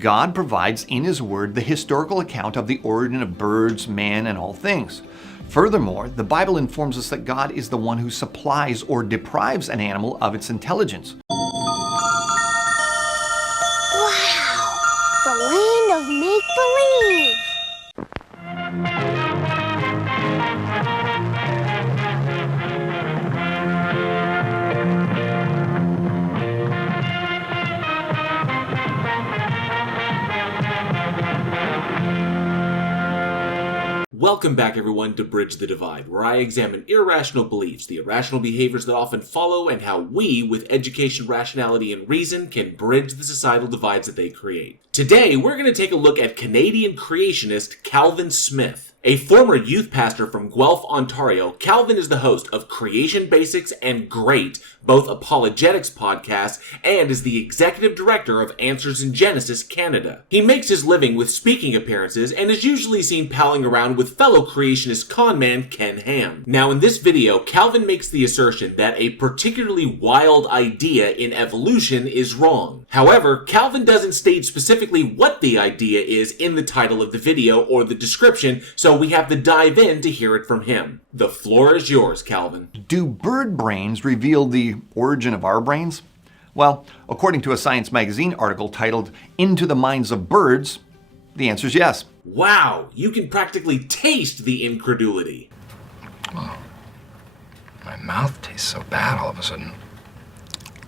God provides in His Word the historical account of the origin of birds, man, and all things. Furthermore, the Bible informs us that God is the one who supplies or deprives an animal of its intelligence. Wow! The land of make-believe! Welcome back, everyone, to Bridge the Divide, where I examine irrational beliefs, the irrational behaviors that often follow, and how we, with education, rationality, and reason, can bridge the societal divides that they create. Today, we're going to take a look at Canadian creationist Calvin Smith. A former youth pastor from Guelph, Ontario, Calvin is the host of Creation Basics and Great, both apologetics podcasts, and is the executive director of Answers in Genesis Canada. He makes his living with speaking appearances and is usually seen palling around with fellow creationist conman Ken Ham. Now, in this video, Calvin makes the assertion that a particularly wild idea in evolution is wrong. However, Calvin doesn't state specifically what the idea is in the title of the video or the description, so we have to dive in to hear it from him. The floor is yours, Calvin. Do bird brains reveal the origin of our brains? Well, according to a Science magazine article titled Into the Minds of Birds, the answer is yes. Wow, you can practically taste the incredulity. Oh, my mouth tastes so bad all of a sudden.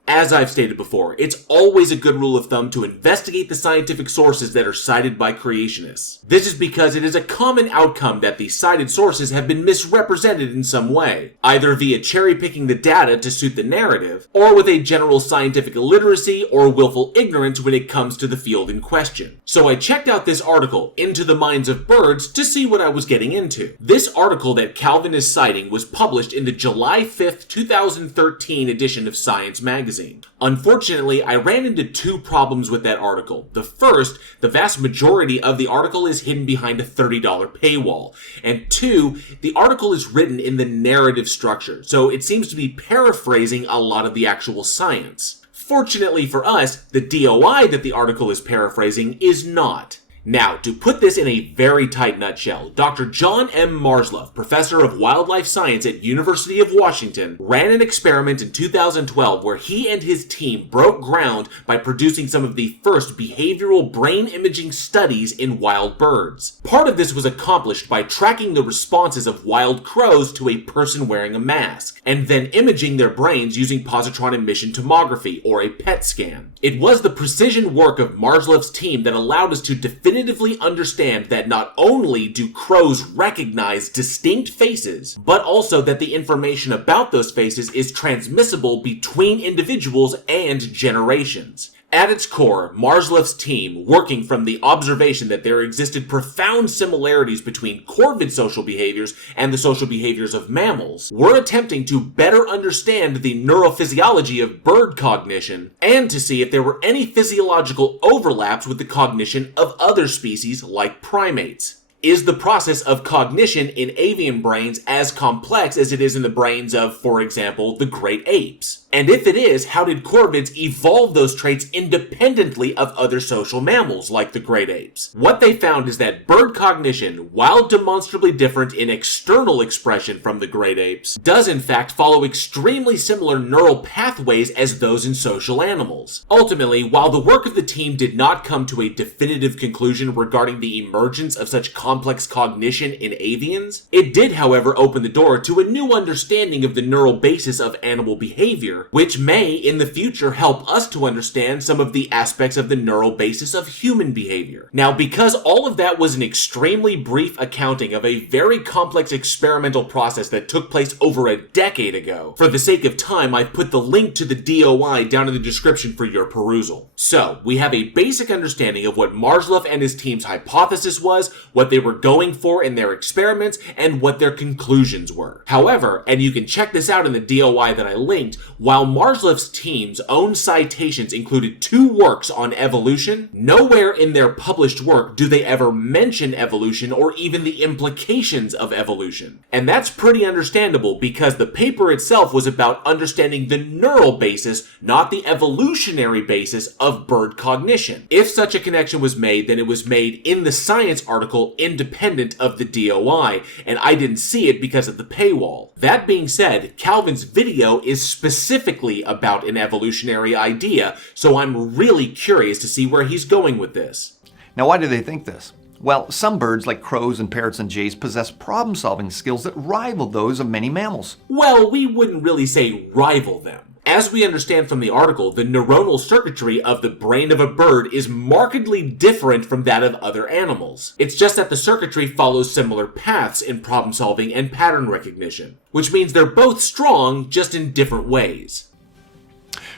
As I've stated before, it's always a good rule of thumb to investigate the scientific sources that are cited by creationists. This is because it is a common outcome that the cited sources have been misrepresented in some way, either via cherry-picking the data to suit the narrative, or with a general scientific illiteracy or willful ignorance when it comes to the field in question. So I checked out this article, Into the Minds of Birds, to see what I was getting into. This article that Calvin is citing was published in the July 5th, 2013 edition of Science magazine. Unfortunately, I ran into two problems with that article. The first, the vast majority of the article is hidden behind a $30 paywall. And two, the article is written in the narrative structure, so it seems to be paraphrasing a lot of the actual science. Fortunately for us, the DOI that the article is paraphrasing is not. Now, to put this in a very tight nutshell, Dr. John M. Marsloff, professor of wildlife science at University of Washington, ran an experiment in 2012 where he and his team broke ground by producing some of the first behavioral brain imaging studies in wild birds. Part of this was accomplished by tracking the responses of wild crows to a person wearing a mask, and then imaging their brains using positron emission tomography, or a PET scan. It was the precision work of Marsloff's team that allowed us to definitively understand that not only do crows recognize distinct faces, but also that the information about those faces is transmissible between individuals and generations. At its core, Marsloff's team, working from the observation that there existed profound similarities between corvid social behaviors and the social behaviors of mammals, were attempting to better understand the neurophysiology of bird cognition and to see if there were any physiological overlaps with the cognition of other species like primates. Is the process of cognition in avian brains as complex as it is in the brains of, for example, the great apes? And if it is, how did corvids evolve those traits independently of other social mammals like the great apes? What they found is that bird cognition, while demonstrably different in external expression from the great apes, does in fact follow extremely similar neural pathways as those in social animals. Ultimately, while the work of the team did not come to a definitive conclusion regarding the emergence of such complex cognition in avians, it did, however, open the door to a new understanding of the neural basis of animal behavior, which may, in the future, help us to understand some of the aspects of the neural basis of human behavior. Now, because all of that was an extremely brief accounting of a very complex experimental process that took place over a decade ago, for the sake of time, I've put the link to the DOI down in the description for your perusal. So, we have a basic understanding of what Marsloff and his team's hypothesis was, what they were going for in their experiments and what their conclusions were. However, and you can check this out in the DOI that I linked, while Marsliff's team's own citations included 2 works on evolution, nowhere in their published work do they ever mention evolution or even the implications of evolution. And that's pretty understandable because the paper itself was about understanding the neural basis, not the evolutionary basis of bird cognition. If such a connection was made, then it was made in the science article independent of the DOI, and I didn't see it because of the paywall. That being said, Calvin's video is specifically about an evolutionary idea, so I'm really curious to see where he's going with this. Now, why do they think this? Well, some birds like crows and parrots and jays possess problem-solving skills that rival those of many mammals. Well, we wouldn't really say rival them. As we understand from the article, the neuronal circuitry of the brain of a bird is markedly different from that of other animals. It's just that the circuitry follows similar paths in problem solving and pattern recognition, which means they're both strong, just in different ways.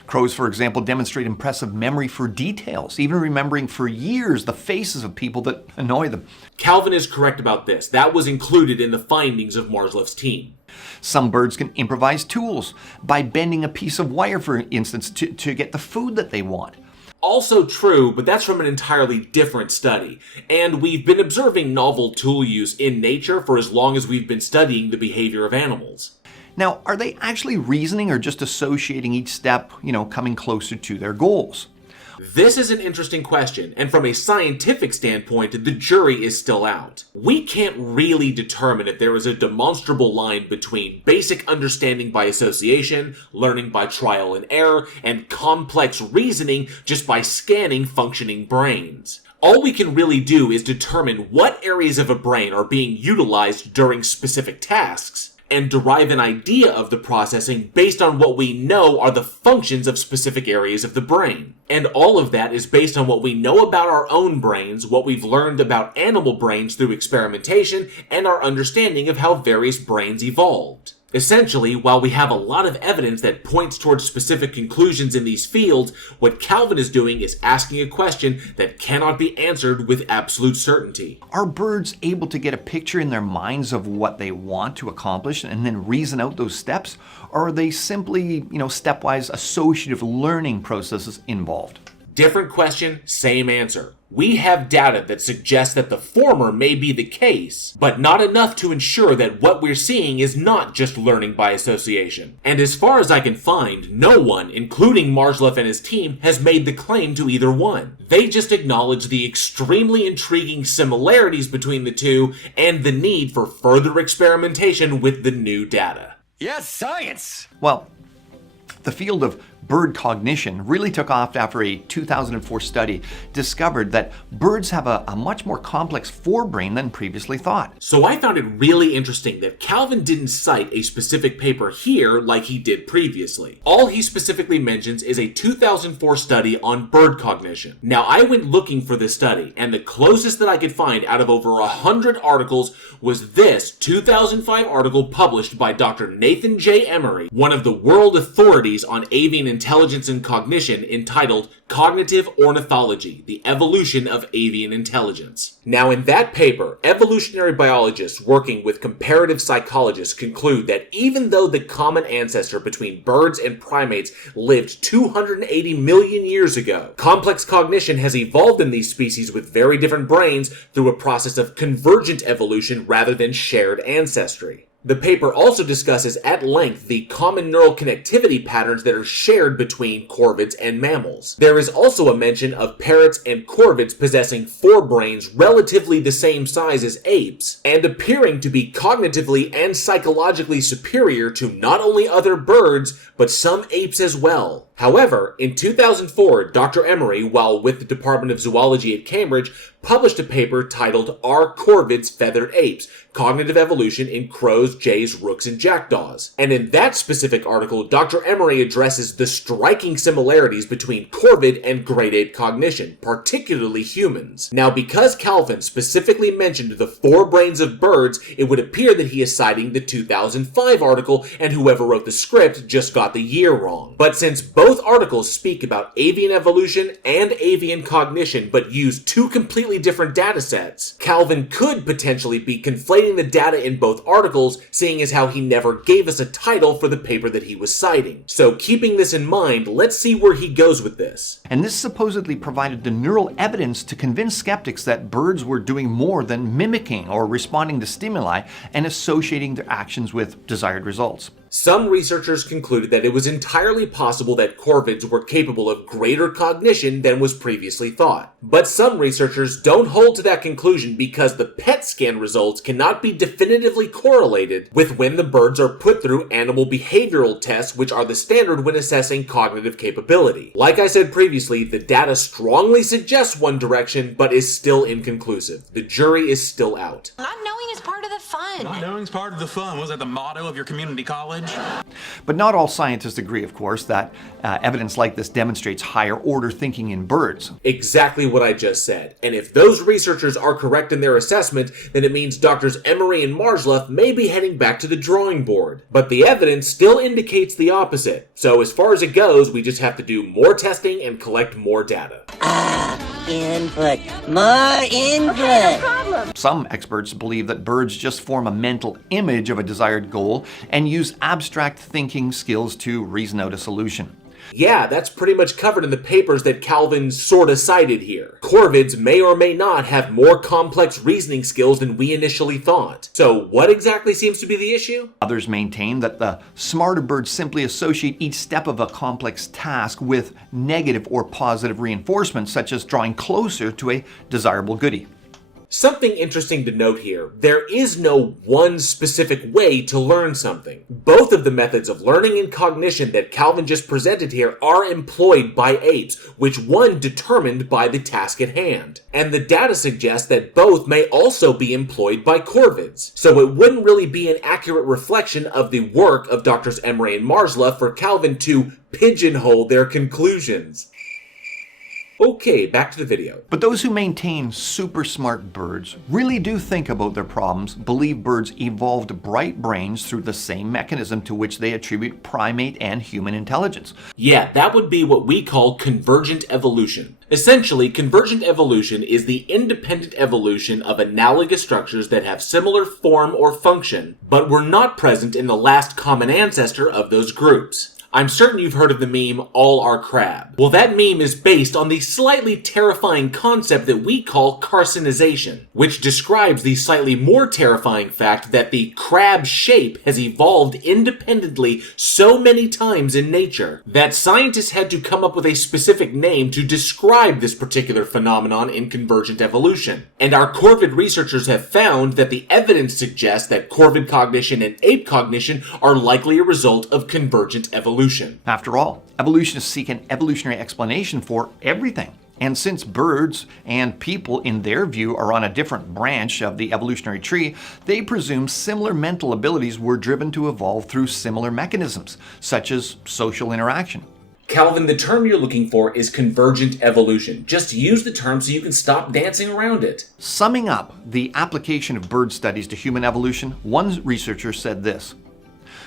Crows, for example, demonstrate impressive memory for details, even remembering for years the faces of people that annoy them. Calvin is correct about this. That was included in the findings of Marsliff's team. Some birds can improvise tools by bending a piece of wire, for instance, to get the food that they want. Also true, but that's from an entirely different study. And we've been observing novel tool use in nature for as long as we've been studying the behavior of animals. Now, are they actually reasoning or just associating each step, coming closer to their goals? This is an interesting question, and from a scientific standpoint, the jury is still out. We can't really determine if there is a demonstrable line between basic understanding by association, learning by trial and error, and complex reasoning just by scanning functioning brains. All we can really do is determine what areas of a brain are being utilized during specific tasks, and derive an idea of the processing based on what we know are the functions of specific areas of the brain. And all of that is based on what we know about our own brains, what we've learned about animal brains through experimentation, and our understanding of how various brains evolved. Essentially, while we have a lot of evidence that points towards specific conclusions in these fields, what Calvin is doing is asking a question that cannot be answered with absolute certainty. Are birds able to get a picture in their minds of what they want to accomplish and then reason out those steps? Or are they simply, stepwise associative learning processes involved? Different question, same answer. We have data that suggests that the former may be the case, but not enough to ensure that what we're seeing is not just learning by association. And as far as I can find, no one, including Marsliff and his team, has made the claim to either one. They just acknowledge the extremely intriguing similarities between the two and the need for further experimentation with the new data. Yes, science! Well, the field of bird cognition really took off after a 2004 study discovered that birds have a much more complex forebrain than previously thought. So I found it really interesting that Calvin didn't cite a specific paper here like he did previously. All he specifically mentions is a 2004 study on bird cognition. Now I went looking for this study, and the closest that I could find out of over 100 articles was this 2005 article published by Dr. Nathan J. Emery, one of the world authorities on avian intelligence and cognition, entitled Cognitive Ornithology, the Evolution of Avian Intelligence. Now in that paper, evolutionary biologists working with comparative psychologists conclude that even though the common ancestor between birds and primates lived 280 million years ago, complex cognition has evolved in these species with very different brains through a process of convergent evolution rather than shared ancestry. The paper also discusses at length the common neural connectivity patterns that are shared between corvids and mammals. There is also a mention of parrots and corvids possessing forebrains relatively the same size as apes, and appearing to be cognitively and psychologically superior to not only other birds, but some apes as well. However, in 2004, Dr. Emery, while with the Department of Zoology at Cambridge, published a paper titled Are Corvids Feathered Apes?, Cognitive Evolution in Crows, Jays, Rooks, and Jackdaws. And in that specific article, Dr. Emery addresses the striking similarities between corvid and great ape cognition, particularly humans. Now, because Calvin specifically mentioned the forebrains of birds, it would appear that he is citing the 2005 article, and whoever wrote the script just got the year wrong. But since both articles speak about avian evolution and avian cognition, but use two completely different data sets, Calvin could potentially be conflating the data in both articles, seeing as how he never gave us a title for the paper that he was citing. So keeping this in mind, let's see where he goes with this. And this supposedly provided the neural evidence to convince skeptics that birds were doing more than mimicking or responding to stimuli and associating their actions with desired results. Some researchers concluded that it was entirely possible that corvids were capable of greater cognition than was previously thought. But some researchers don't hold to that conclusion because the PET scan results cannot be definitively correlated with when the birds are put through animal behavioral tests, which are the standard when assessing cognitive capability. Like I said previously, the data strongly suggests one direction, but is still inconclusive. The jury is still out. Not knowing is part of the fun. Not knowing is part of the fun. Was that the motto of your community college? But not all scientists agree, of course, that evidence like this demonstrates higher order thinking in birds. Exactly what I just said. And if those researchers are correct in their assessment, then it means Drs. Emery and Marsluff may be heading back to the drawing board. But the evidence still indicates the opposite. So as far as it goes, we just have to do more testing and collect more data. Input. More input. Okay, no problem. Some experts believe that birds just form a mental image of a desired goal and use abstract thinking skills to reason out a solution. Yeah, that's pretty much covered in the papers that Calvin sorta cited here. Corvids may or may not have more complex reasoning skills than we initially thought. So what exactly seems to be the issue? Others maintain that the smarter birds simply associate each step of a complex task with negative or positive reinforcement, such as drawing closer to a desirable goodie. Something interesting to note here, there is no one specific way to learn something. Both of the methods of learning and cognition that Calvin just presented here are employed by apes, which one determined by the task at hand. And the data suggests that both may also be employed by corvids. So it wouldn't really be an accurate reflection of the work of Drs. Emery and Marsluff for Calvin to pigeonhole their conclusions. Okay, back to the video. But those who maintain super smart birds really do think about their problems, believe birds evolved bright brains through the same mechanism to which they attribute primate and human intelligence. Yeah, that would be what we call convergent evolution. Essentially, convergent evolution is the independent evolution of analogous structures that have similar form or function, but were not present in the last common ancestor of those groups. I'm certain you've heard of the meme, all are crab. Well, that meme is based on the slightly terrifying concept that we call carcinization, which describes the slightly more terrifying fact that the crab shape has evolved independently so many times in nature that scientists had to come up with a specific name to describe this particular phenomenon in convergent evolution. And our corvid researchers have found that the evidence suggests that corvid cognition and ape cognition are likely a result of convergent evolution. After all, evolutionists seek an evolutionary explanation for everything. And since birds and people, in their view, are on a different branch of the evolutionary tree, they presume similar mental abilities were driven to evolve through similar mechanisms, such as social interaction. Calvin, the term you're looking for is convergent evolution. Just use the term so you can stop dancing around it. Summing up the application of bird studies to human evolution, one researcher said this: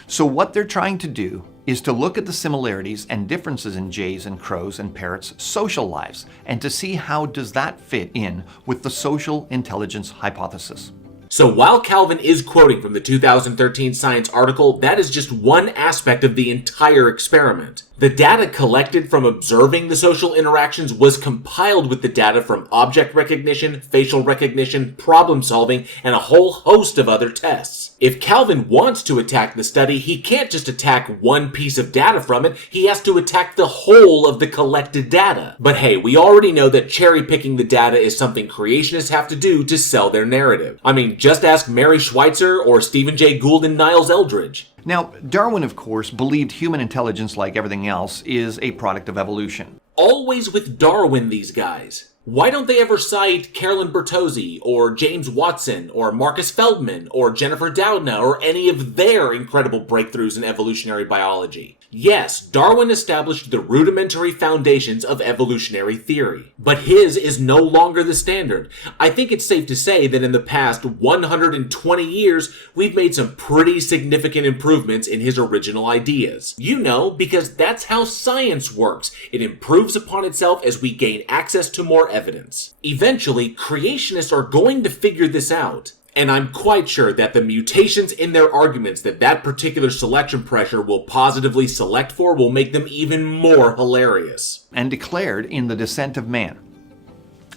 so what they're trying to do is to look at the similarities and differences in jays and crows and parrots' social lives, and to see how does that fit in with the social intelligence hypothesis. So while Calvin is quoting from the 2013 Science article, that is just one aspect of the entire experiment. The data collected from observing the social interactions was compiled with the data from object recognition, facial recognition, problem solving, and a whole host of other tests. If Calvin wants to attack the study, he can't just attack one piece of data from it, he has to attack the whole of the collected data. But hey, we already know that cherry-picking the data is something creationists have to do to sell their narrative. I mean, just ask Mary Schweitzer or Stephen Jay Gould and Niles Eldridge. Now, Darwin, of course, believed human intelligence, like everything else, is a product of evolution. Always with Darwin, these guys. Why don't they ever cite Carolyn Bertozzi, or James Watson, or Marcus Feldman, or Jennifer Doudna, or any of their incredible breakthroughs in evolutionary biology? Yes, Darwin established the rudimentary foundations of evolutionary theory, but his is no longer the standard. I think it's safe to say that in the past 120 years, we've made some pretty significant improvements in his original ideas. You know, because that's how science works. It improves upon itself as we gain access to more evidence. Eventually, creationists are going to figure this out. And I'm quite sure that the mutations in their arguments that particular selection pressure will positively select for will make them even more hilarious. And declared in The Descent of Man.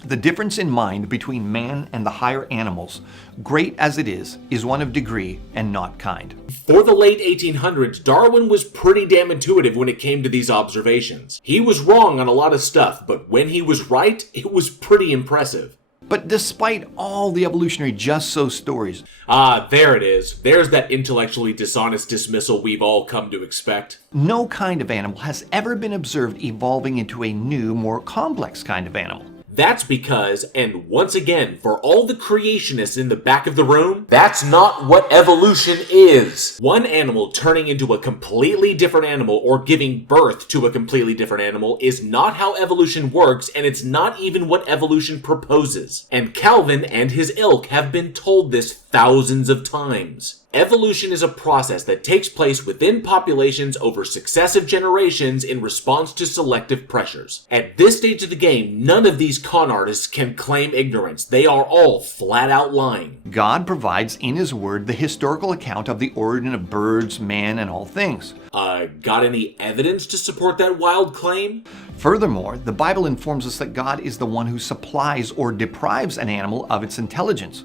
The difference in mind between man and the higher animals, great as it is one of degree and not kind. For the late 1800s, Darwin was pretty damn intuitive when it came to these observations. He was wrong on a lot of stuff, but when he was right, it was pretty impressive. But despite all the evolutionary just-so stories... Ah, there it is. There's that intellectually dishonest dismissal we've all come to expect. No kind of animal has ever been observed evolving into a new, more complex kind of animal. That's because, and once again, for all the creationists in the back of the room, that's not what evolution is. One animal turning into a completely different animal or giving birth to a completely different animal is not how evolution works, and it's not even what evolution proposes. And Calvin and his ilk have been told this thousands of times. Evolution is a process that takes place within populations over successive generations in response to selective pressures. At this stage of the game, none of these con artists can claim ignorance. They are all flat out lying. God provides in His Word the historical account of the origin of birds, man, and all things. Got any evidence to support that wild claim? Furthermore, the Bible informs us that God is the one who supplies or deprives an animal of its intelligence.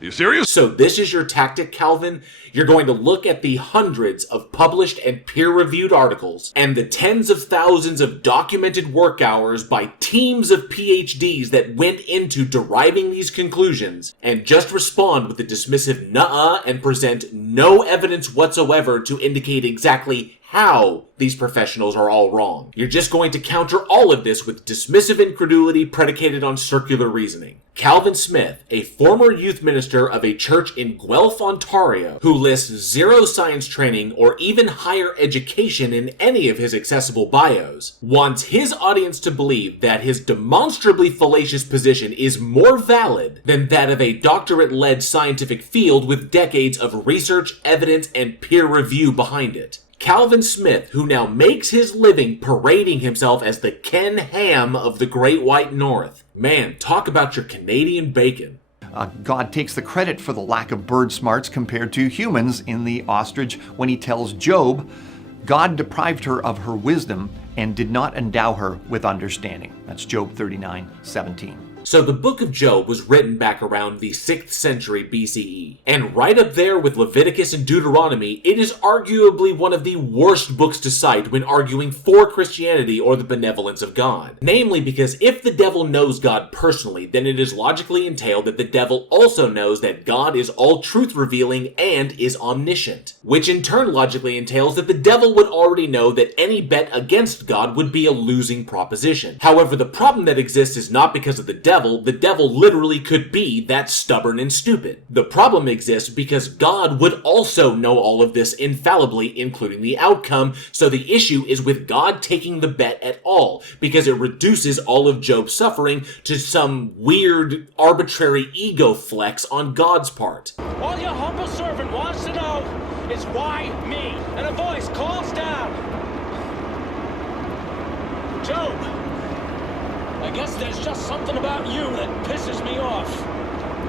You serious? So this is your tactic, Calvin? You're going to look at the hundreds of published and peer-reviewed articles and the tens of thousands of documented work hours by teams of PhDs that went into deriving these conclusions and just respond with a dismissive nuh-uh and present no evidence whatsoever to indicate exactly how these professionals are all wrong. You're just going to counter all of this with dismissive incredulity predicated on circular reasoning. Calvin Smith, a former youth minister of a church in Guelph, Ontario, who lists zero science training or even higher education in any of his accessible bios, wants his audience to believe that his demonstrably fallacious position is more valid than that of a doctorate-led scientific field with decades of research, evidence, and peer review behind it. Calvin Smith, who now makes his living parading himself as the Ken Ham of the Great White North. Man, talk about your Canadian bacon. God takes the credit for the lack of bird smarts compared to humans in the ostrich when he tells Job, God deprived her of her wisdom and did not endow her with understanding. That's Job 39:17. So the book of Job was written back around the 6th century BCE. And right up there with Leviticus and Deuteronomy, it is arguably one of the worst books to cite when arguing for Christianity or the benevolence of God. Namely because if the devil knows God personally, then it is logically entailed that the devil also knows that God is all truth revealing and is omniscient. Which in turn logically entails that the devil would already know that any bet against God would be a losing proposition. However, the problem that exists is not because of the devil literally could be that stubborn and stupid. The problem exists because God would also know all of this infallibly, including the outcome, so the issue is with God taking the bet at all, because it reduces all of Job's suffering to some weird, arbitrary ego flex on God's part. All your humble servant wants to know is why me? And a voice calls down, Job, I guess there's just something about you that pisses me off.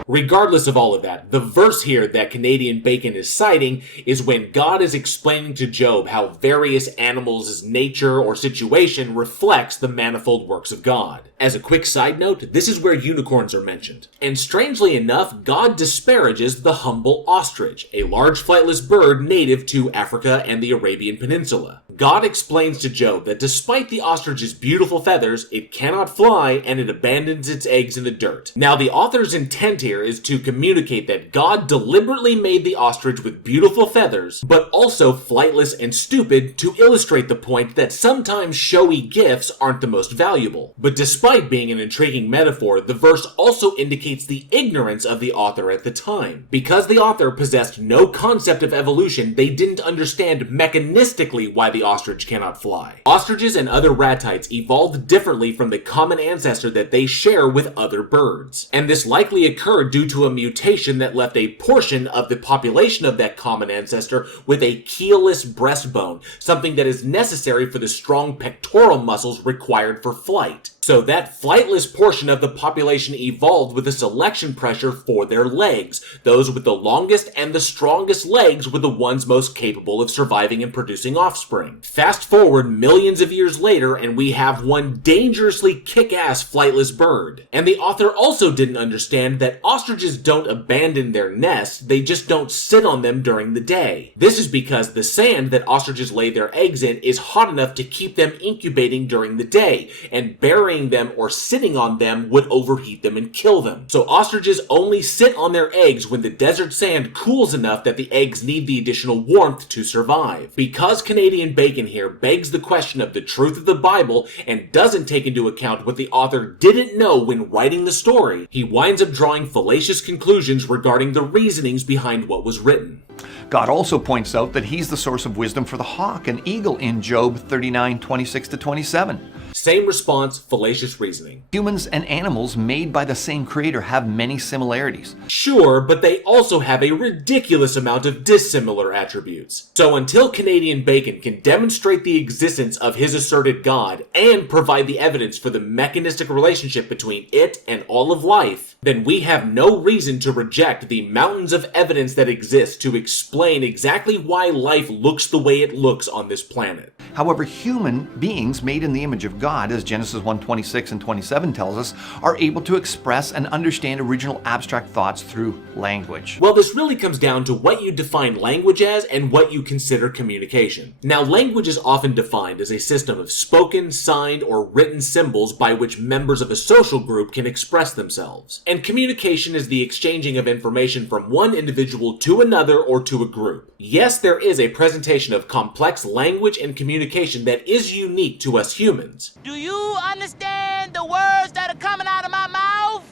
Regardless of all of that, the verse here that Canadian Bacon is citing is when God is explaining to Job how various animals' nature or situation reflects the manifold works of God. As a quick side note, this is where unicorns are mentioned. And strangely enough, God disparages the humble ostrich, a large flightless bird native to Africa and the Arabian Peninsula. God explains to Job that despite the ostrich's beautiful feathers, it cannot fly and it abandons its eggs in the dirt. Now, the author's intent here here is to communicate that God deliberately made the ostrich with beautiful feathers, but also flightless and stupid to illustrate the point that sometimes showy gifts aren't the most valuable. But despite being an intriguing metaphor, the verse also indicates the ignorance of the author at the time. Because the author possessed no concept of evolution, they didn't understand mechanistically why the ostrich cannot fly. Ostriches and other ratites evolved differently from the common ancestor that they share with other birds. And this likely occurred due to a mutation that left a portion of the population of that common ancestor with a keelless breastbone, something that is necessary for the strong pectoral muscles required for flight. So that flightless portion of the population evolved with a selection pressure for their legs. Those with the longest and the strongest legs were the ones most capable of surviving and producing offspring. Fast forward millions of years later and we have one dangerously kick-ass flightless bird. And the author also didn't understand that ostriches don't abandon their nests, they just don't sit on them during the day. This is because the sand that ostriches lay their eggs in is hot enough to keep them incubating during the day, and burying them or sitting on them would overheat them and kill them. So ostriches only sit on their eggs when the desert sand cools enough that the eggs need the additional warmth to survive. Because Canadian bacon here begs the question of the truth of the Bible and doesn't take into account what the author didn't know when writing the story, he winds up drawing fallacious conclusions regarding the reasonings behind what was written. God also points out that he's the source of wisdom for the hawk and eagle in Job 39:26-27. Same response, fallacious reasoning. Humans and animals made by the same creator have many similarities. Sure, but they also have a ridiculous amount of dissimilar attributes. So until Canadian bacon can demonstrate the existence of his asserted God and provide the evidence for the mechanistic relationship between it and all of life, then we have no reason to reject the mountains of evidence that exist to explain exactly why life looks the way it looks on this planet. However, human beings made in the image of God, as Genesis 1:26 and 27 tells us, are able to express and understand original abstract thoughts through language. Well, this really comes down to what you define language as and what you consider communication. Now, language is often defined as a system of spoken, signed, or written symbols by which members of a social group can express themselves. And communication is the exchanging of information from one individual to another or to a group. Yes, there is a presentation of complex language and communication that is unique to us humans. Do you understand the words that are coming out of my mouth?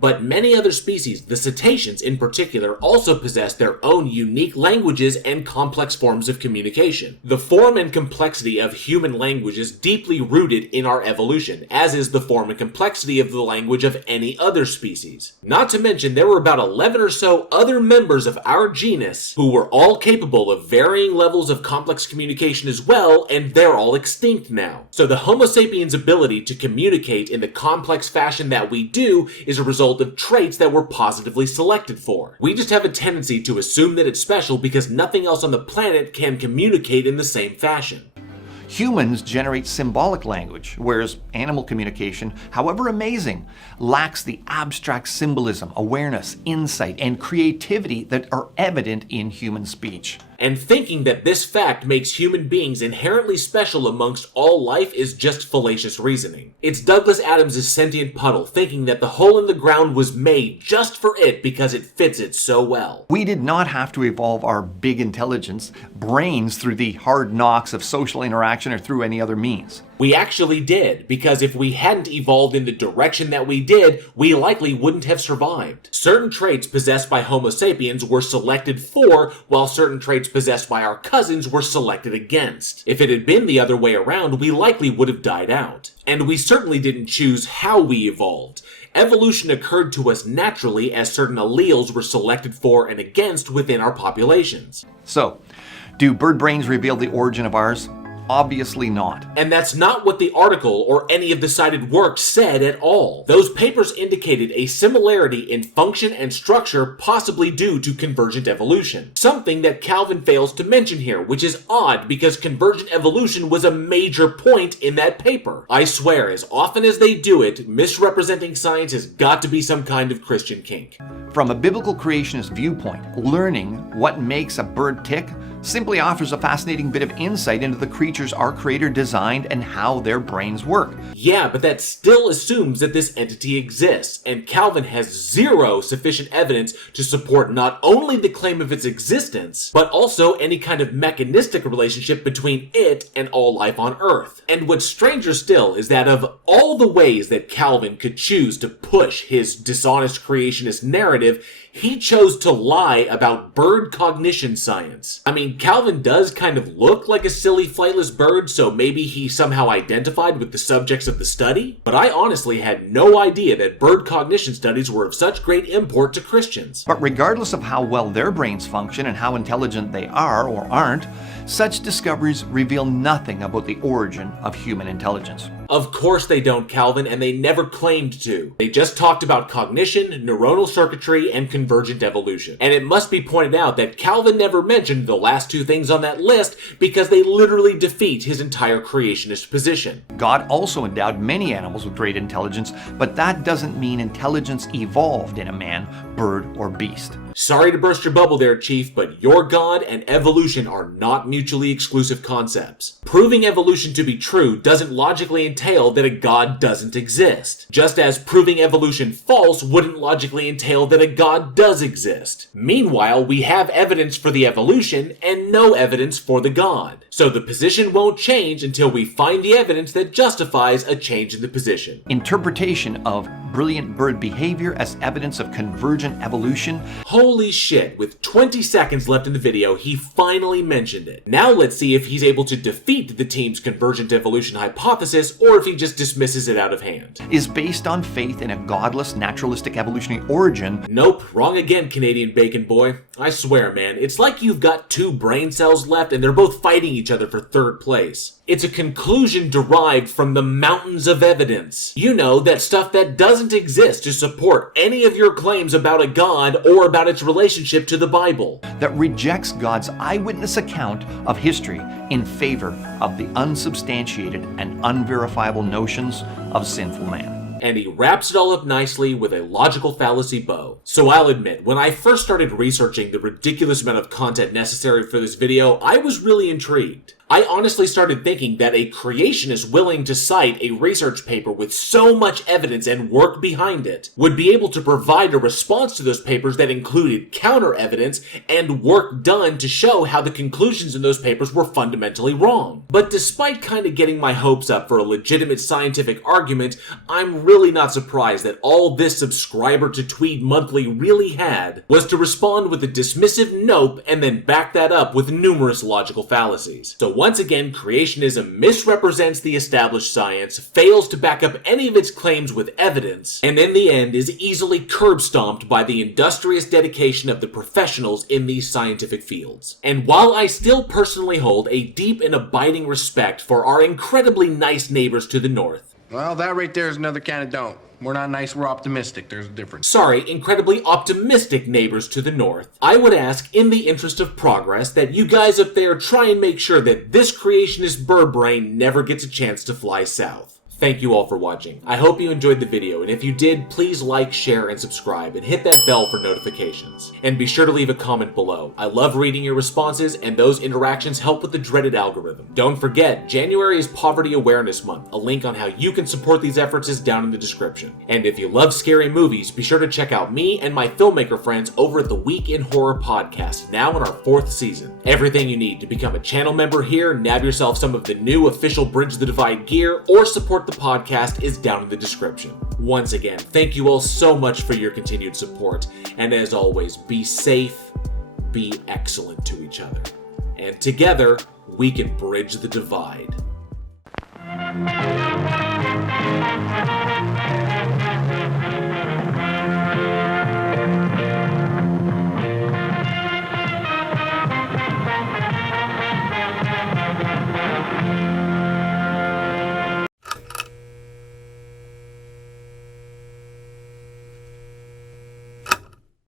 But many other species, the cetaceans in particular, also possess their own unique languages and complex forms of communication. The form and complexity of human language is deeply rooted in our evolution, as is the form and complexity of the language of any other species. Not to mention, there were about 11 or so other members of our genus who were all capable of varying levels of complex communication as well, and they're all extinct now. So the Homo sapiens' ability to communicate in the complex fashion that we do is a result of traits that we're positively selected for. We just have a tendency to assume that it's special because nothing else on the planet can communicate in the same fashion. Humans generate symbolic language, whereas animal communication, however amazing, lacks the abstract symbolism, awareness, insight, and creativity that are evident in human speech. And thinking that this fact makes human beings inherently special amongst all life is just fallacious reasoning. It's Douglas Adams' sentient puddle thinking that the hole in the ground was made just for it because it fits it so well. We did not have to evolve our big intelligence, brains, through the hard knocks of social interaction or through any other means. We actually did, because if we hadn't evolved in the direction that we did, we likely wouldn't have survived. Certain traits possessed by Homo sapiens were selected for, while certain traits possessed by our cousins were selected against. If it had been the other way around, we likely would have died out. And we certainly didn't choose how we evolved. Evolution occurred to us naturally as certain alleles were selected for and against within our populations. So, do bird brains reveal the origin of ours? Obviously not. And that's not what the article or any of the cited works said at all. Those papers indicated a similarity in function and structure possibly due to convergent evolution. Something that Calvin fails to mention here, which is odd because convergent evolution was a major point in that paper. I swear, as often as they do it, misrepresenting science has got to be some kind of Christian kink. From a biblical creationist viewpoint, learning what makes a bird tick simply offers a fascinating bit of insight into the creatures our Creator designed and how their brains work. Yeah, but that still assumes that this entity exists, and Calvin has zero sufficient evidence to support not only the claim of its existence, but also any kind of mechanistic relationship between it and all life on Earth. And what's stranger still is that of all the ways that Calvin could choose to push his dishonest creationist narrative, he chose to lie about bird cognition science. I mean, Calvin does kind of look like a silly flightless bird, so maybe he somehow identified with the subjects of the study? But I honestly had no idea that bird cognition studies were of such great import to Christians. But regardless of how well their brains function and how intelligent they are or aren't, such discoveries reveal nothing about the origin of human intelligence. Of course they don't, Calvin, and they never claimed to. They just talked about cognition, neuronal circuitry, and convergent evolution. And it must be pointed out that Calvin never mentioned the last two things on that list because they literally defeat his entire creationist position. God also endowed many animals with great intelligence, but that doesn't mean intelligence evolved in a man, bird, or beast. Sorry to burst your bubble there, Chief, but your God and evolution are not mutually exclusive concepts. Proving evolution to be true doesn't logically entail that a God doesn't exist, just as proving evolution false wouldn't logically entail that a God does exist. Meanwhile, we have evidence for the evolution and no evidence for the God. So the position won't change until we find the evidence that justifies a change in the position. Interpretation of brilliant bird behavior as evidence of convergent evolution. Holy shit, with 20 seconds left in the video, he finally mentioned it. Now let's see if he's able to defeat the team's convergent evolution hypothesis or if he just dismisses it out of hand. Is based on faith in a godless naturalistic evolutionary origin. Nope, wrong again, Canadian bacon boy. I swear, man, it's like you've got two brain cells left and they're both fighting each other for third place. It's a conclusion derived from the mountains of evidence. You know, that stuff that doesn't exist to support any of your claims about a God or about its relationship to the Bible. That rejects God's eyewitness account of history in favor of the unsubstantiated and unverifiable notions of sinful man. And he wraps it all up nicely with a logical fallacy bow. So I'll admit, when I first started researching the ridiculous amount of content necessary for this video, I was really intrigued. I honestly started thinking that a creationist willing to cite a research paper with so much evidence and work behind it would be able to provide a response to those papers that included counter evidence and work done to show how the conclusions in those papers were fundamentally wrong. But despite kind of getting my hopes up for a legitimate scientific argument, I'm really not surprised that all this subscriber to Tweed Monthly really had was to respond with a dismissive nope and then back that up with numerous logical fallacies. So once again, creationism misrepresents the established science, fails to back up any of its claims with evidence, and in the end is easily curb-stomped by the industrious dedication of the professionals in these scientific fields. And while I still personally hold a deep and abiding respect for our incredibly nice neighbors to the north, well, that right there is another kind of don't. We're not nice, we're optimistic. There's a difference. Sorry, incredibly optimistic neighbors to the north, I would ask, in the interest of progress, that you guys up there try and make sure that this creationist bird brain never gets a chance to fly south. Thank you all for watching. I hope you enjoyed the video, and if you did, please like, share, and subscribe, and hit that bell for notifications. And be sure to leave a comment below. I love reading your responses, and those interactions help with the dreaded algorithm. Don't forget, January is Poverty Awareness Month. A link on how you can support these efforts is down in the description. And if you love scary movies, be sure to check out me and my filmmaker friends over at the Week in Horror podcast, now in our 4th season. Everything you need to become a channel member here, nab yourself some of the new official Bridge the Divide gear, or support the podcast is down in the description. Once again, thank you all so much for your continued support, and as always, be safe, be excellent to each other, and together we can bridge the divide.